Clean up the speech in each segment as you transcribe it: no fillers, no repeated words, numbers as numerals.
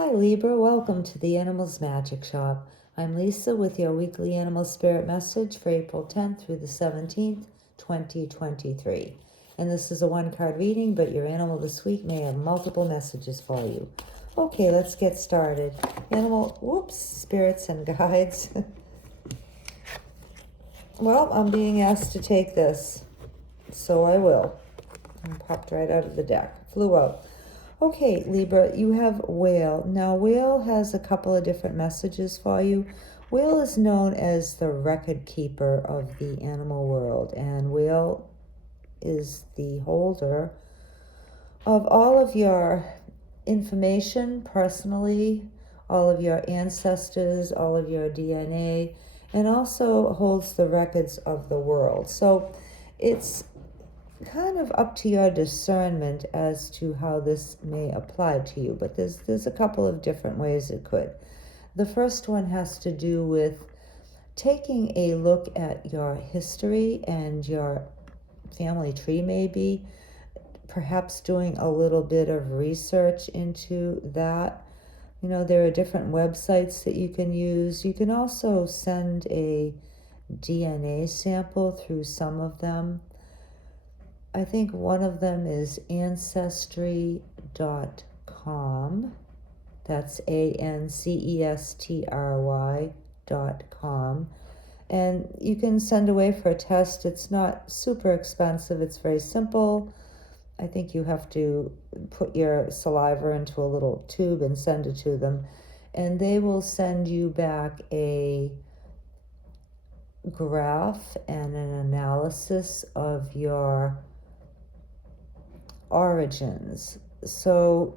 Hi Libra, welcome to the Animals Magic Shop. I'm Lisa with your weekly animal spirit message for April 10th through the 17th, 2023. And this is a one-card reading, but your animal this week may have multiple messages for you. Okay, let's get started. Spirits and guides. Well, I'm being asked to take this, so I will. And popped right out of the deck, flew out. Okay, Libra, you have Whale. Now, Whale has a couple of different messages for you. Whale is known as the record keeper of the animal world, and Whale is the holder of all of your information personally, all of your ancestors, all of your DNA, and also holds the records of the world. So it's kind of up to your discernment as to how this may apply to you, but there's a couple of different ways it could. The first one has to do with taking a look at your history and your family tree, maybe perhaps doing a little bit of research into that. You know, there are different websites that you can use. You can also send a DNA sample through some of them. I think one of them is ancestry.com. That's ancestry.com. And you can send away for a test. It's not super expensive. It's very simple. I think you have to put your saliva into a little tube and send it to them. And they will send you back a graph and an analysis of your origins. So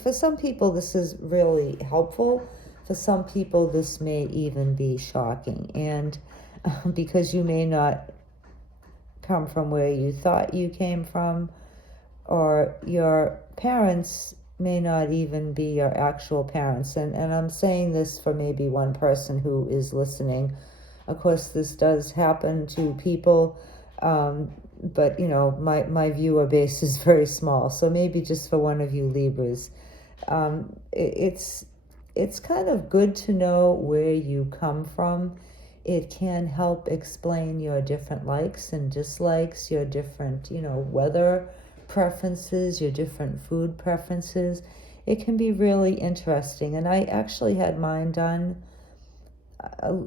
for some people this is really helpful. For some people this may even be shocking, and because you may not come from where you thought you came from, or your parents may not even be your actual parents. And I'm saying this for maybe one person who is listening. Of course, this does happen to people, but you know, my viewer base is very small, so maybe just for one of you Libras, it's kind of good to know where you come from. It can help explain your different likes and dislikes, your different, weather preferences, your different food preferences. It can be really interesting, and I actually had mine done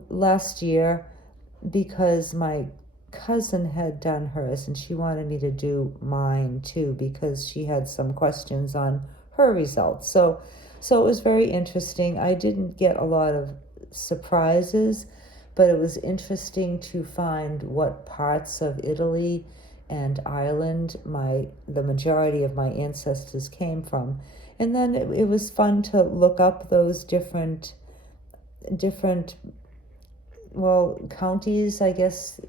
last year because my cousin had done hers and she wanted me to do mine too because she had some questions on her results. So it was very interesting. I didn't get a lot of surprises, but it was interesting to find what parts of Italy and Ireland the majority of my ancestors came from. And then it was fun to look up those different counties, I guess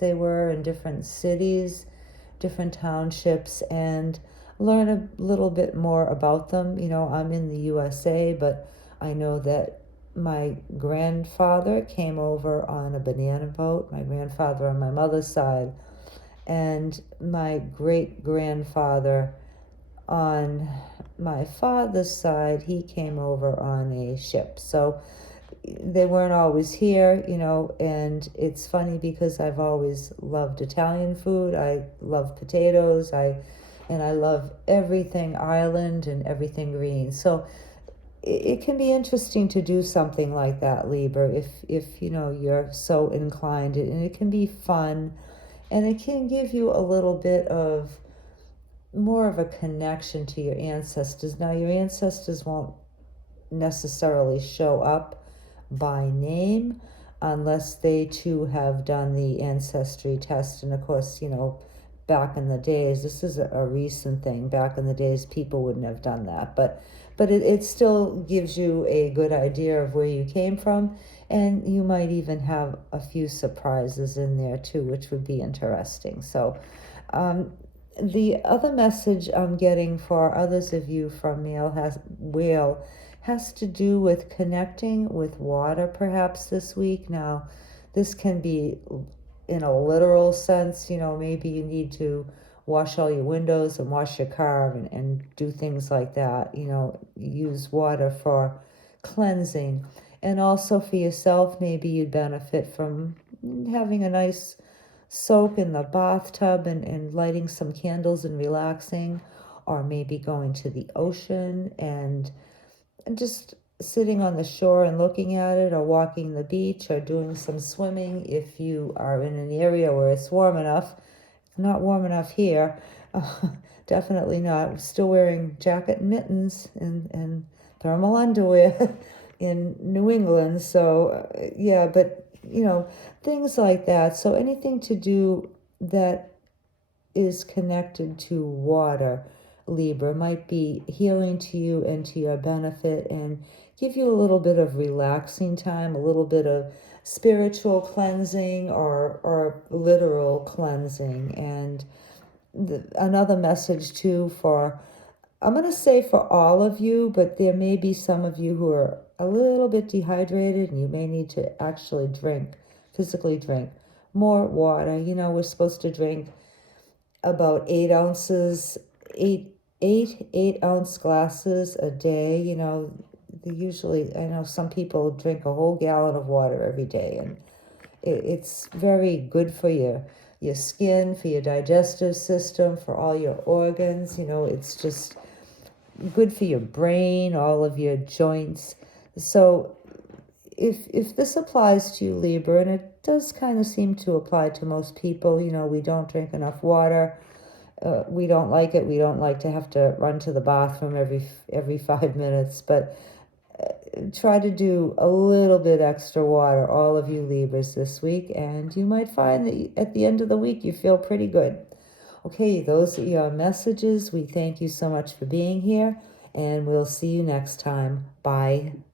they were, in different cities, different townships, and learn a little bit more about them. You know, I'm in the USA, but I know that my grandfather came over on a banana boat, my grandfather on my mother's side, and my great-grandfather on my father's side, he came over on a ship. So they weren't always here, and it's funny because I've always loved Italian food. I love potatoes. I love everything Ireland and everything green. So it can be interesting to do something like that, Libra, if you're so inclined, and it can be fun, and it can give you a little bit of more of a connection to your ancestors. Now, your ancestors won't necessarily show up by name unless they too have done the ancestry test. And of course, back in the days, this is a recent thing, back in the days people wouldn't have done that, but it still gives you a good idea of where you came from, and you might even have a few surprises in there too, which would be interesting. So the other message I'm getting for others of you from Whale has to do with connecting with water perhaps this week. Now, this can be in a literal sense, maybe you need to wash all your windows and wash your car and do things like that. Use water for cleansing. And also for yourself, maybe you'd benefit from having a nice soak in the bathtub and lighting some candles and relaxing, or maybe going to the ocean and just sitting on the shore and looking at it, or walking the beach, or doing some swimming if you are in an area where it's warm enough. It's not warm enough here. Definitely not. I'm still wearing jacket and mittens and thermal underwear in New England. So, yeah, but, things like that. So anything to do that is connected to water, Libra, might be healing to you and to your benefit, and give you a little bit of relaxing time, a little bit of spiritual cleansing or literal cleansing. And another message too, for, I'm going to say for all of you, but there may be some of you who are a little bit dehydrated and you may need to actually physically drink more water. We're supposed to drink about 8 ounces, 8 ounce glasses a day. Usually, I know some people drink a whole gallon of water every day, and it's very good for your skin, for your digestive system, for all your organs. It's just good for your brain, all of your joints. So if this applies to you, Libra, and it does kind of seem to apply to most people, we don't drink enough water. We don't like it. We don't like to have to run to the bathroom every 5 minutes, but try to do a little bit extra water, all of you Libras, this week, and you might find that at the end of the week you feel pretty good. Okay, those are your messages. We thank you so much for being here, and we'll see you next time. Bye.